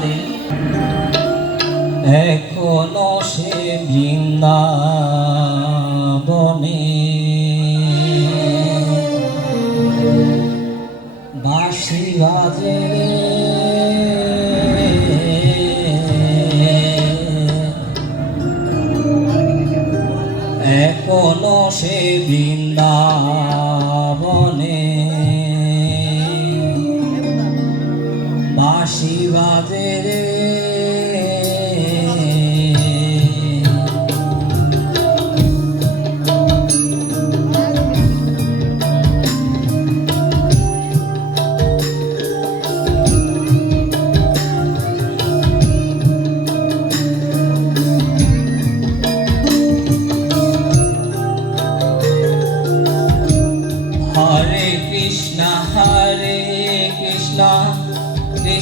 আমাদের এখনো সে বৃন্দাবনে বাঁশি বাজে এখনো সে বৃন্দাবনে বাঁশি বাজে রে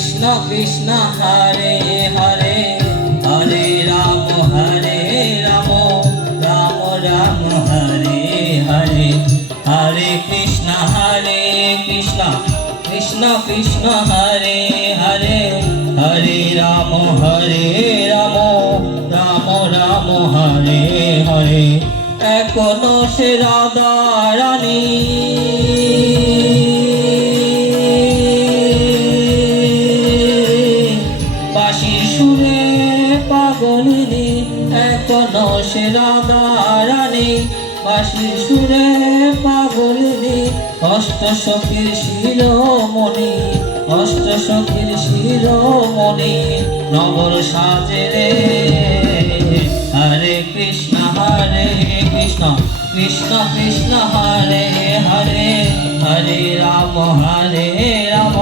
কৃষ্ণ কৃষ্ণ হরে হরে হরে রাম রাম রাম হরে হরে হরে কৃষ্ণ কৃষ্ণ কৃষ্ণ হরে হরে হরে রাম রাম রাম হরে হরে এখনো সে রাধা রানী পাগলিনী এখনো সে রাধা রানী বাঁশির সুরে পাগলিনী অষ্ট সখীর শিরোমণি অষ্ট সখীর শিরোমণি নগর সাজে রে হরে কৃষ্ণ কৃষ্ণ কৃষ্ণ হরে হরে হরে রাম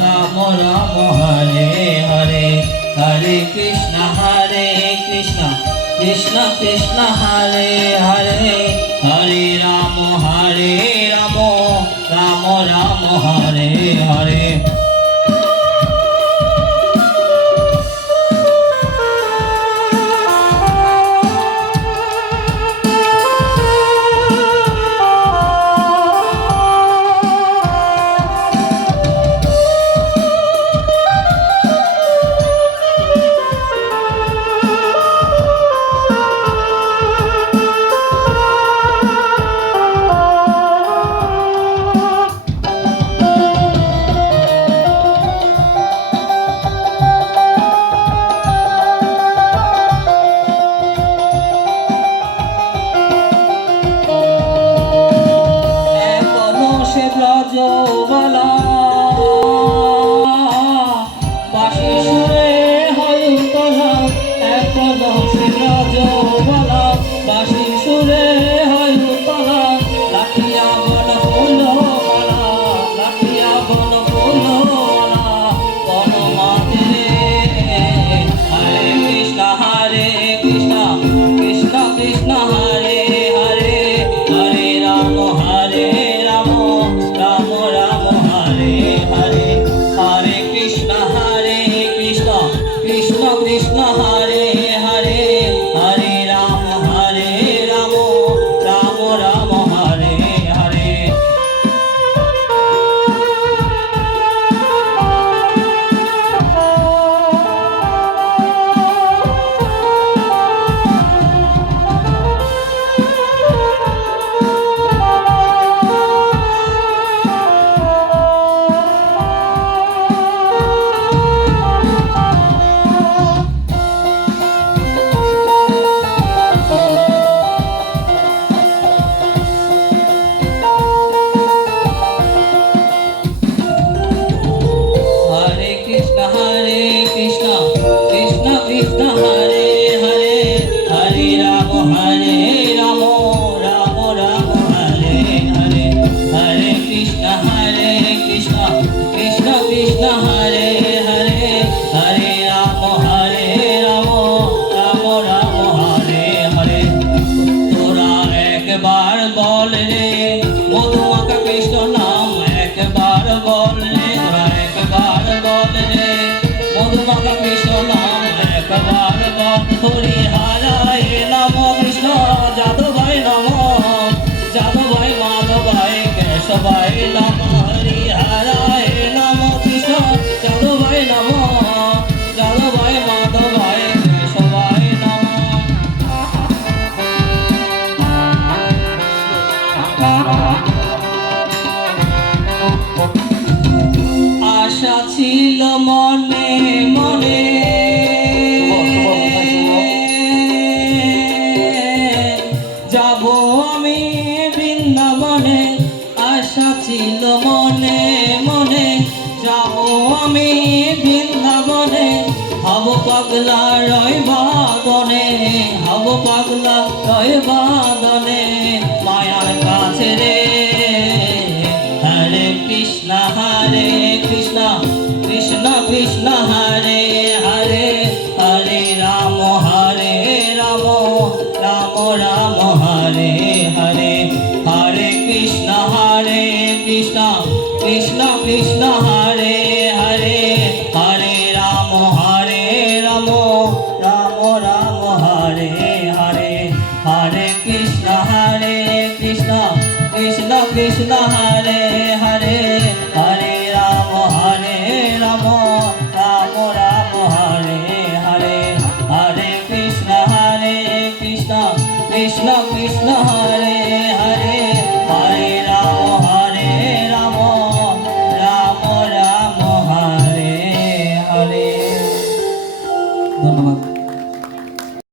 রাম রাম হরে হরে হরে কৃষ্ণ কৃষ্ণ কৃষ্ণ হরে হরে হরে রাম রাম রাম হরে হরে ব্রজবালা বাঁশি সুরে হয়ুতলা এখনো সে ব্রজবালা বাঁশি সুরে হয়ুতলা লাঠিয়া বন ফুল মালা লাঠিয়া বন ফুল মালা বন মাঝে হরে কৃষ্ণ কৃষ্ণ কৃষ্ণ হরে হরে হরে রাম রাম রাম হরে হরে হরে কৃষ্ণ কৃষ্ণ হরে হরে হরে রাম রাম রাম হরে হরে কৃষ্ণ হরে হরে হরে রাম রাম রাম হরে হরে হরে কৃষ্ণ কৃষ্ণ হরে হরে হরে রাম রাম রাম হরে হরে তোরা একবার বল রে মধুমাখা কৃষ্ণ নাম একবার বল রে তোরা একবার বল রে মধুমাখা কৃষ্ণ নাম একবার বল হরি হারায় নাম কৃষ্ণ যাদব ভাই নম যাদব ভাই মাধব ভাই কেশব ভাই নম হরি হারায় নাম কৃষ্ণ যাদব ভাই নম পাগলা রয় বাদনে, হব পাগলা রয় বাদনে মায়ার কাছে রে। হরে কৃষ্ণ কৃষ্ণ কৃষ্ণ হরে হরে, হরে রাম রাম রাম হরে হরে। হরে কৃষ্ণ কৃষ্ণ কৃষ্ণ হরে হরে, হরে রাম রাম রাম হরে হরে। হরে কৃষ্ণ কৃষ্ণ কৃষ্ণ হরে